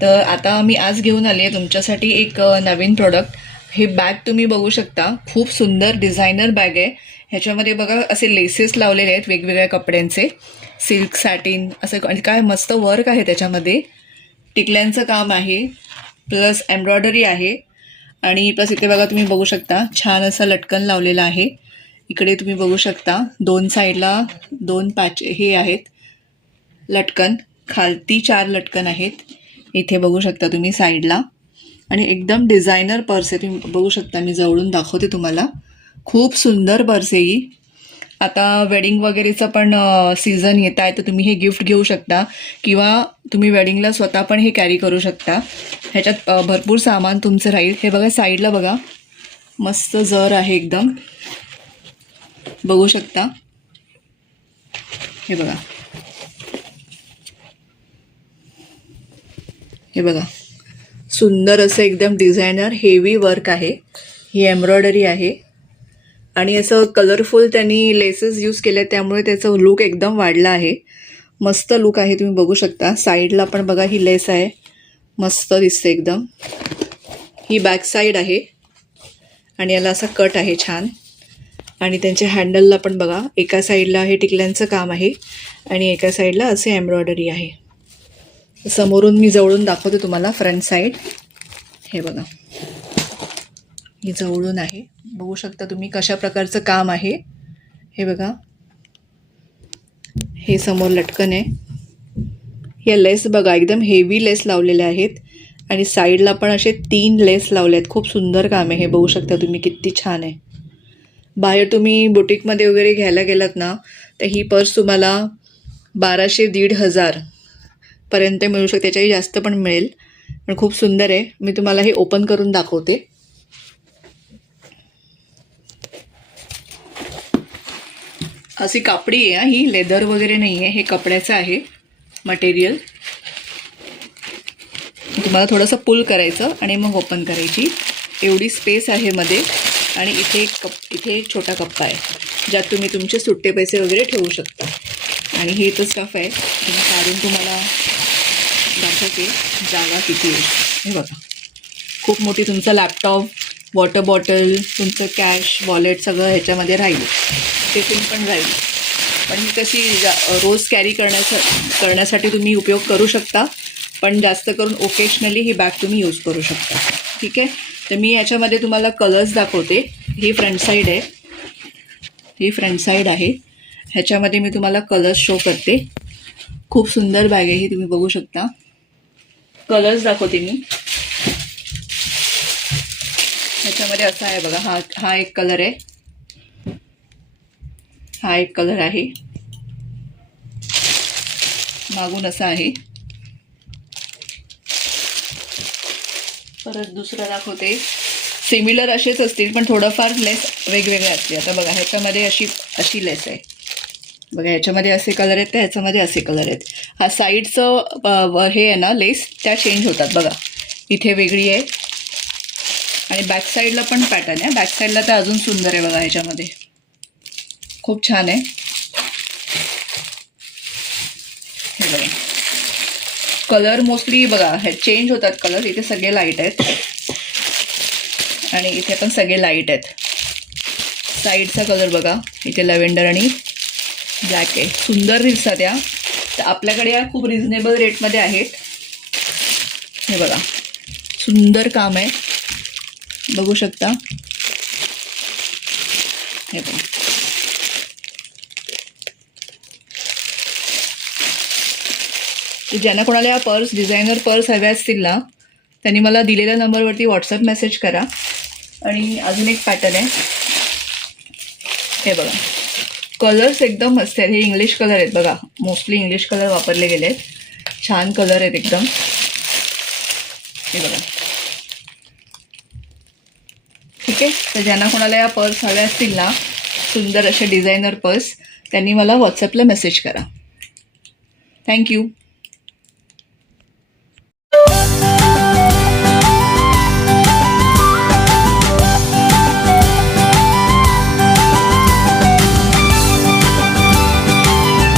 तर आता मी आज घेऊन आली आहे तुमच्यासाठी एक नवीन प्रोडक्ट. हे बॅग तुम्ही बघू शकता, खूप सुंदर डिझायनर बॅग आहे. ह्याच्यामध्ये बघा असे लेसेस लावलेले आहेत वेगवेगळ्या कपड्यांचे, सिल्क सॅटिन असं, आणि काय मस्त वर्क आहे त्याच्यामध्ये. टिकल्यांचं काम आहे, प्लस एम्ब्रॉयडरी आहे, आणि प्लस इथे बघा तुम्ही बघू शकता छान असं लटकन लावलेलं आहे. इकडे तुम्ही बघू शकता दोन साईडला 2 पॅच हे आहेत लटकन, खालती 4 लटकन आहेत. इथे बघू शकता तुम्ही साईडला, आणि एकदम डिझायनर पर्स आहे. तुम्ही बघू शकता, मी जवळून दाखवते तुम्हाला. खूप सुंदर पर्स आहे ही. आता वेडिंग वगैरेचं पण सीझन येत आहे, तर तुम्ही हे गिफ्ट घेऊ शकता, किंवा तुम्ही वेडिंगला स्वतः पण हे कॅरी करू शकता. ह्याच्यात भरपूर सामान तुमचं राहील. हे बघा साईडला बघा, मस्त जर आहे एकदम, बघू शकता. हे बघा, हे बघा, सुंदर असं एकदम डिझायनर हेवी वर्क आहे. ही एम्ब्रॉयडरी आहे, आणि असं कलरफुल त्यांनी लेसेस यूज केले, त्यामुळे त्याचं लुक एकदम वाढला आहे. मस्त लुक आहे, तुम्ही बघू शकता. साईडला पण बघा ही लेस आहे, मस्त दिसते एकदम. ही बॅक साईड आहे, आणि याला असा कट आहे छान. आणि त्यांच्या हँडलला पण बघा, एका साईडला हे टिकल्यांचं काम आहे, आणि एका साईडला असे एम्ब्रॉयडरी आहे. समोरून मी जवळून दाखवते तुम्हाला फ्रंट साईड. हे बघा, ही जवळून आहे, बघू शकता तुम्ही कशा प्रकारचं काम आहे. हे बघा, हे समोर लटकन आहे. या लेस बघा, एकदम हेवी लेस लावलेल्या आहेत, आणि साईडला पण असे 3 लेस लावले आहेत. खूप सुंदर काम आहे, हे बघू शकता तुम्ही, किती छान आहे. बाहेर तुम्ही बुटीकमध्ये वगैरे घ्यायला गेलात ना, तर ही पर्स तुम्हाला 1200-1500 पर्यंत मिळू शकते, त्याच्याही जास्त पण मिळेल. पण खूप सुंदर आहे. मी तुम्हाला हे ओपन करून दाखवते. अशी कापडी आहे ही, लेदर वगैरे नाही आहे, हे कपड्याचं आहे मटेरियल. तुम्हाला थोडंसं पुल करायचं आणि मग ओपन करायची. एवढी स्पेस आहे मध्ये, आणि इथे एक छोटा कप्पा आहे, ज्यात तुम्ही तुमचे सुट्टे पैसे वगैरे ठेवू शकता. आणि हे तर स्टफ आहे, तुम्ही काढून तुम्हाला दाखवते जागा किती आहे. हे बघा, खूप मोठी. तुमचा लॅपटॉप, वॉटर बॉटल, तुमचं कॅश, वॉलेट सगळं ह्याच्यामध्ये राहील. टिफिन पण राहील. पण ही कशी रोज कॅरी करण्यासाठी तुम्ही उपयोग करू शकता, पण जास्त करून ओकेशनली ही बॅग तुम्ही यूज करू शकता. ठीक आहे, तर मी याच्यामध्ये तुम्हाला कलर्स दाखवते. ही फ्रंट साईड आहे, ही फ्रंट साईड आहे. ह्याच्यामध्ये मी तुम्हाला कलर्स शो करते. खूप सुंदर बॅग आहे ही, तुम्ही बघू शकता. कलर्स दाखवते मी. ह्याच्यामध्ये असा आहे बघा, हा एक कलर आहे, हा एक कलर आहे, मागून असा आहे. परत दुसरा दाखवते. सिमिलर असेच असतील, पण थोडंफार लेस वेगवेगळे असते. आता बघा, ह्याच्यामध्ये अशी लेस आहे बघा, ह्याच्यामध्ये असे कलर आहेत, तर ह्याच्यामध्ये असे कलर आहेत. हा साईडचं हे आहे ना लेस, त्या चेंज होतात बघा. इथे वेगळी आहे, आणि बॅक साईडला पण पॅटर्न आहे. बॅक साईडला तर अजून सुंदर आहे बघा, ह्याच्यामध्ये खूप छान आहे. हे बघा, कलर मोस्टली बघा हे चेंज होतात कलर. इथे सगळे लाईट आहेत, आणि इथे पण सगळे लाईट आहेत. साईडचा कलर बघा, इथे लॅव्हेंडर आणि ब्लॅक आहे. सुंदर दिसतात या. तर आपल्याकडे या खूप रिझनेबल रेटमध्ये आहेत. हे बघा, सुंदर काम आहे, बघू शकता. हे बघा, ज्यांना कोणाला या पर्स, डिझायनर पर्स हव्या असतील ना, त्यांनी मला दिलेल्या नंबरवरती व्हॉट्सअप मेसेज करा. आणि अजून एक पॅटर्न आहे, हे बघा. कलर्स एकदम मस्त आहेत. हे इंग्लिश कलर आहेत बघा, मोस्टली इंग्लिश कलर वापरले गेले आहेत. छान कलर आहेत एकदम. हे बघा, ठीक आहे. तर ज्यांना कोणाला या पर्स हव्या असतील ना, सुंदर असे डिझायनर पर्स, त्यांनी मला व्हॉट्सअपला मेसेज करा. थँक्यू.